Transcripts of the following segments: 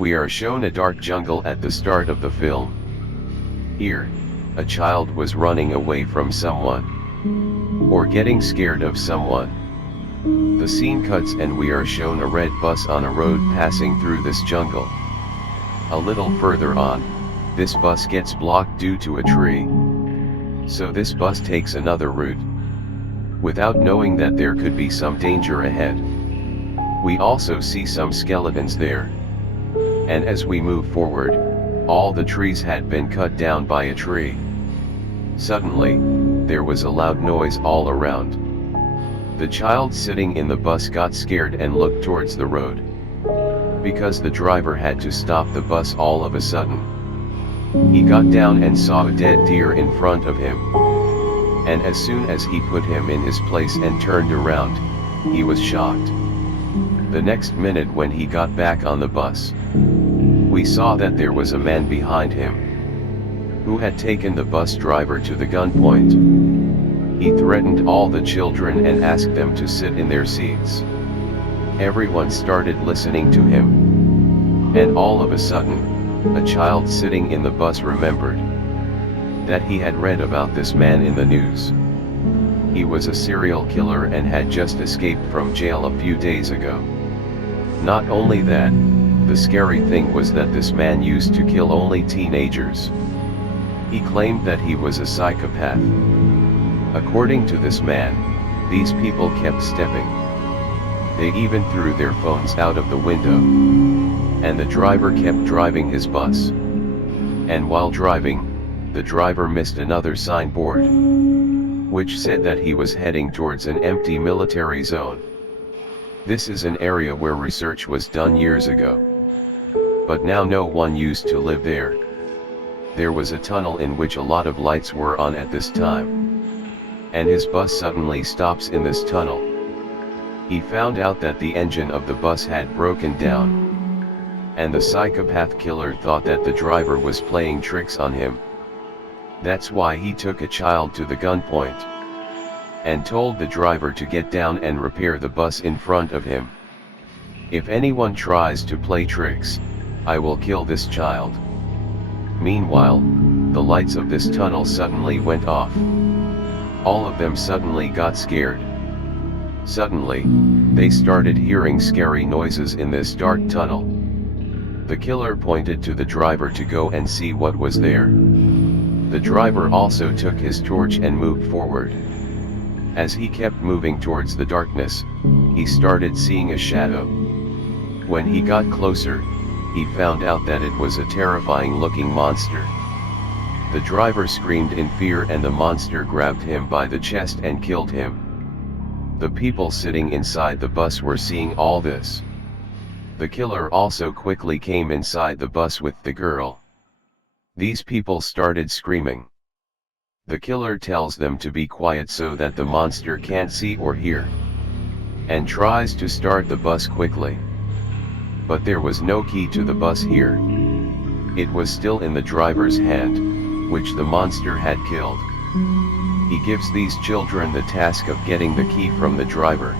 We are shown a dark jungle at the start of the film. Here, a child was running away from someone, or getting scared of someone. The scene cuts and we are shown a red bus on a road passing through this jungle. A little further on, this bus gets blocked due to a tree. So this bus takes another route, without knowing that there could be some danger ahead. We also see some skeletons there. And as we move forward, all the trees had been cut down by a tree. Suddenly, there was a loud noise all around. The child sitting in the bus got scared and looked towards the road, because the driver had to stop the bus all of a sudden. He got down and saw a dead deer in front of him. And as soon as he put him in his place and turned around, he was shocked. The next minute when he got back on the bus, we saw that there was a man behind him, who had taken the bus driver to the gunpoint. He threatened all the children and asked them to sit in their seats. Everyone started listening to him. And all of a sudden, a child sitting in the bus remembered that he had read about this man in the news. He was a serial killer and had just escaped from jail a few days ago. Not only that, the scary thing was that this man used to kill only teenagers. He claimed that he was a psychopath. According to this man, these people kept stepping. They even threw their phones out of the window. And the driver kept driving his bus. And while driving, the driver missed another signboard, which said that he was heading towards an empty military zone. This is an area where research was done years ago. But now no one used to live there. There was a tunnel in which a lot of lights were on at this time. And his bus suddenly stops in this tunnel. He found out that the engine of the bus had broken down. And the psychopath killer thought that the driver was playing tricks on him. That's why he took a child to the gunpoint, and told the driver to get down and repair the bus in front of him. If anyone tries to play tricks, I will kill this child. Meanwhile, the lights of this tunnel suddenly went off. All of them suddenly got scared. Suddenly, they started hearing scary noises in this dark tunnel. The killer pointed to the driver to go and see what was there. The driver also took his torch and moved forward. As he kept moving towards the darkness, he started seeing a shadow. When he got closer, he found out that it was a terrifying looking monster. The driver screamed in fear and the monster grabbed him by the chest and killed him. The people sitting inside the bus were seeing all this. The killer also quickly came inside the bus with the girl. These people started screaming. The killer tells them to be quiet so that the monster can't see or hear, and tries to start the bus quickly. But there was no key to the bus here. It was still in the driver's hand, which the monster had killed. He gives these children the task of getting the key from the driver.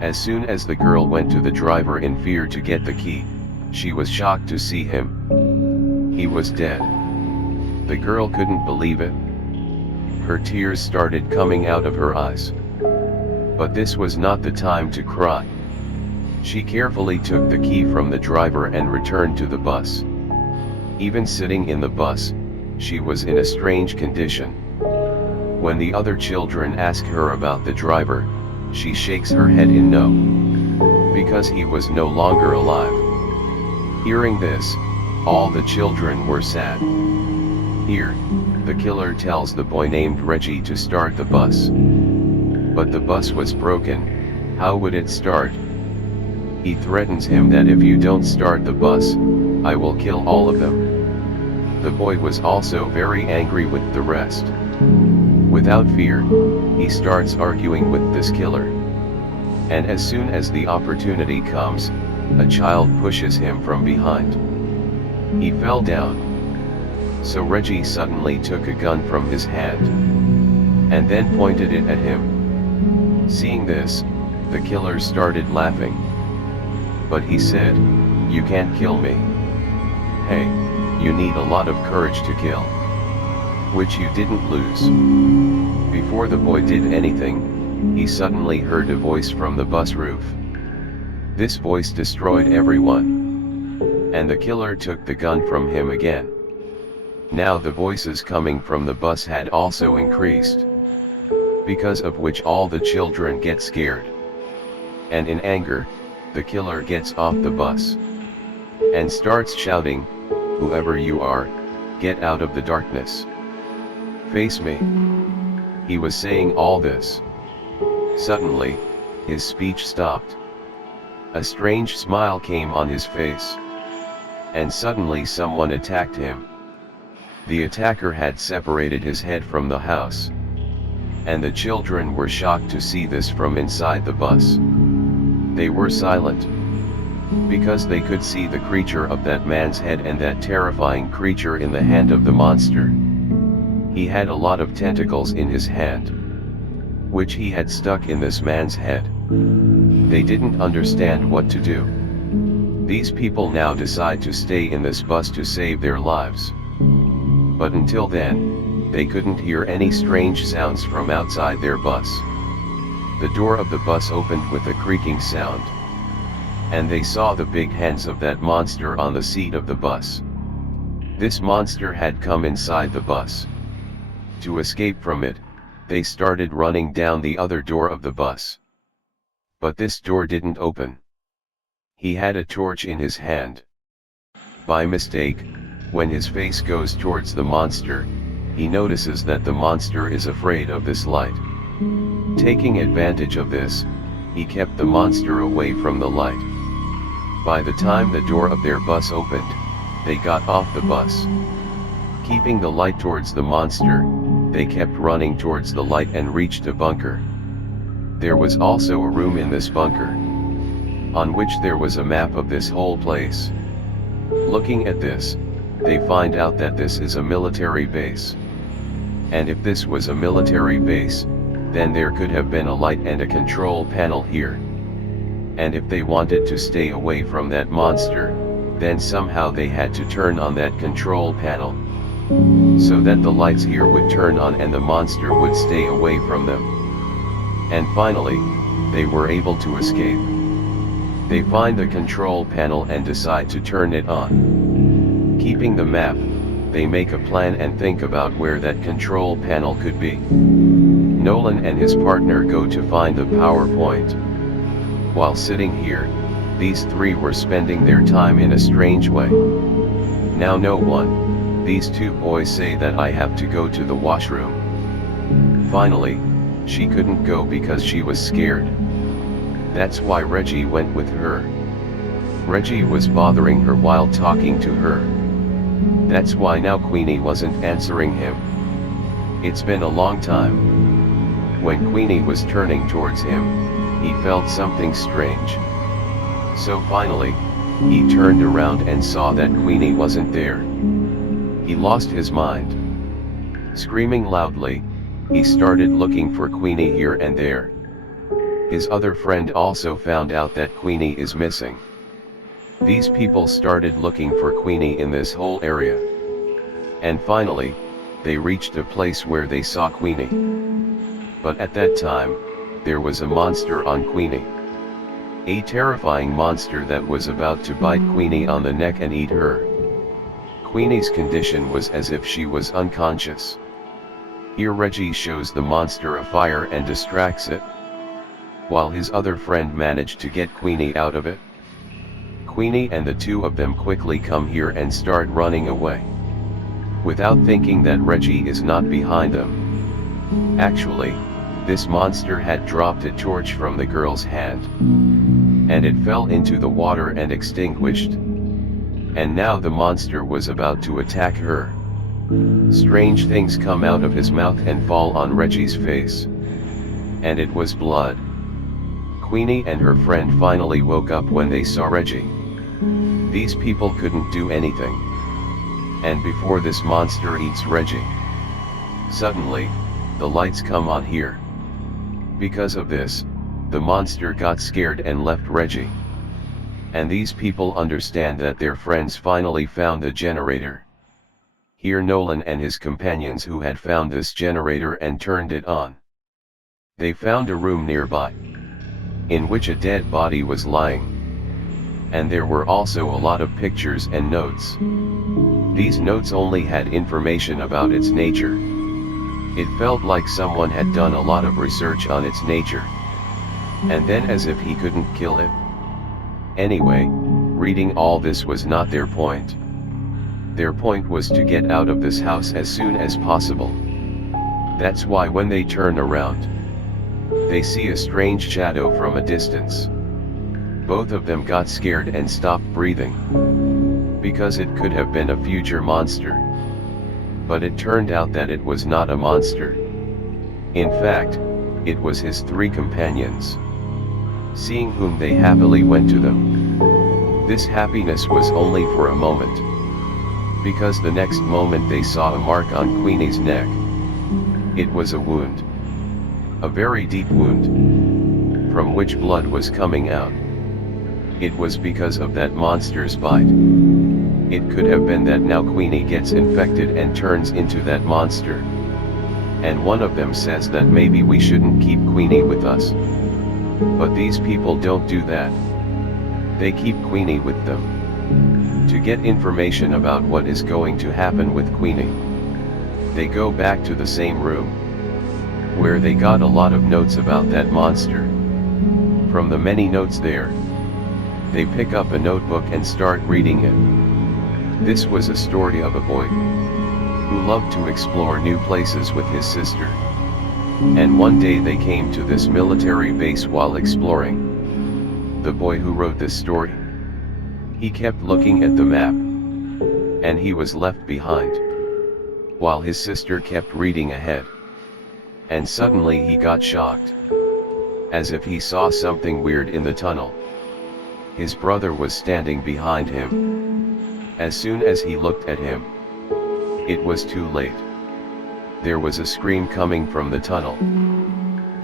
As soon as the girl went to the driver in fear to get the key, she was shocked to see him. He was dead. The girl couldn't believe it. Her tears started coming out of her eyes. But this was not the time to cry. She carefully took the key from the driver and returned to the bus. Even sitting in the bus, she was in a strange condition. When the other children ask her about the driver, she shakes her head in no, because he was no longer alive. Hearing this, all the children were sad. Here, the killer tells the boy named Reggie to start the bus. But the bus was broken. How would it start? He threatens him that if you don't start the bus, I will kill all of them. The boy was also very angry with the rest. Without fear, he starts arguing with this killer. And as soon as the opportunity comes, a child pushes him from behind. He fell down. So Reggie suddenly took a gun from his hand, and then pointed it at him. Seeing this, the killer started laughing. But he said, You can't kill me. Hey, you need a lot of courage to kill. Which you didn't lose. Before the boy did anything, he suddenly heard a voice from the bus roof. This voice destroyed everyone. And the killer took the gun from him again. Now the voices coming from the bus had also increased. Because of which all the children get scared. And in anger, the killer gets off the bus. And starts shouting, "Whoever you are, get out of the darkness. Face me." He was saying all this. Suddenly, his speech stopped. A strange smile came on his face. And suddenly someone attacked him. The attacker had separated his head from the house. And the children were shocked to see this from inside the bus. They were silent. Because they could see the creature of that man's head and that terrifying creature in the hand of the monster. He had a lot of tentacles in his hand, which he had stuck in this man's head. They didn't understand what to do. These people now decide to stay in this bus to save their lives. But until then, they couldn't hear any strange sounds from outside their bus. The door of the bus opened with a creaking sound. And they saw the big hands of that monster on the seat of the bus. This monster had come inside the bus. To escape from it, they started running down the other door of the bus. But this door didn't open. He had a torch in his hand. By mistake, when his face goes towards the monster, he notices that the monster is afraid of this light. Taking advantage of this, he kept the monster away from the light. By the time the door of their bus opened, they got off the bus. Keeping the light towards the monster, they kept running towards the light and reached a bunker. There was also a room in this bunker, on which there was a map of this whole place. Looking at this, they find out that this is a military base. And if this was a military base, then there could have been a light and a control panel here. And if they wanted to stay away from that monster, then somehow they had to turn on that control panel. So that the lights here would turn on and the monster would stay away from them. And finally, they were able to escape. They find the control panel and decide to turn it on. Keeping the map, they make a plan and think about where that control panel could be. Nolan and his partner go to find the power point. While sitting here, these three were spending their time in a strange way. Now no one, these two boys say that I have to go to the washroom. Finally, she couldn't go because she was scared. That's why Reggie went with her. Reggie was bothering her while talking to her. That's why now Queenie wasn't answering him. It's been a long time. When Queenie was turning towards him, he felt something strange. So finally, he turned around and saw that Queenie wasn't there. He lost his mind. Screaming loudly, he started looking for Queenie here and there. His other friend also found out that Queenie is missing. These people started looking for Queenie in this whole area. And finally, they reached a place where they saw Queenie. But at that time, there was a monster on Queenie. A terrifying monster that was about to bite Queenie on the neck and eat her. Queenie's condition was as if she was unconscious. Here Reggie shows the monster a fire and distracts it, while his other friend managed to get Queenie out of it. Queenie and the two of them quickly come here and start running away, without thinking that Reggie is not behind them. Actually, this monster had dropped a torch from the girl's hand, and it fell into the water and extinguished. And now the monster was about to attack her. Strange things come out of his mouth and fall on Reggie's face. And it was blood. Queenie and her friend finally woke up when they saw Reggie. These people couldn't do anything. And before this monster eats Reggie, suddenly, the lights come on here. Because of this, the monster got scared and left Reggie. and these people understand that their friends finally found the generator. Here Nolan and his companions who had found this generator and turned it on. They found a room nearby, in which a dead body was lying. And there were also a lot of pictures and notes. These notes only had information about its nature. It felt like someone had done a lot of research on its nature. And then as if he couldn't kill it. Anyway, reading all this was not their point. Their point was to get out of this house as soon as possible. That's why when they turn around, they see a strange shadow from a distance. Both of them got scared and stopped breathing, because it could have been a future monster. But it turned out that it was not a monster. In fact, it was his 3 companions, seeing whom they happily went to them. This happiness was only for a moment, because the next moment they saw a mark on Queenie's neck. It was a wound. A very deep wound, from which blood was coming out. It was because of that monster's bite. It could have been that now Queenie gets infected and turns into that monster. And one of them says that maybe we shouldn't keep Queenie with us. But these people don't do that. They keep Queenie with them, to get information about what is going to happen with Queenie. They go back to the same room, where they got a lot of notes about that monster. From the many notes there, they pick up a notebook and start reading it. This was a story of a boy who loved to explore new places with his sister. And one day they came to this military base while exploring. The boy who wrote this story, he kept looking at the map, and he was left behind, while his sister kept reading ahead. And suddenly he got shocked, as if he saw something weird in the tunnel. His brother was standing behind him. As soon as he looked at him, it was too late. There was a scream coming from the tunnel.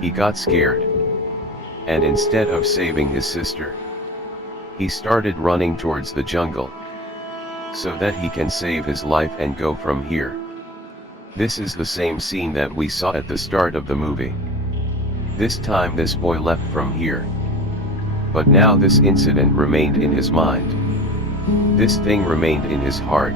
He got scared, and instead of saving his sister, he started running towards the jungle, so that he can save his life and go from here. This is the same scene that we saw at the start of the movie. This time this boy left from here. But now this incident remained in his mind. This thing remained in his heart.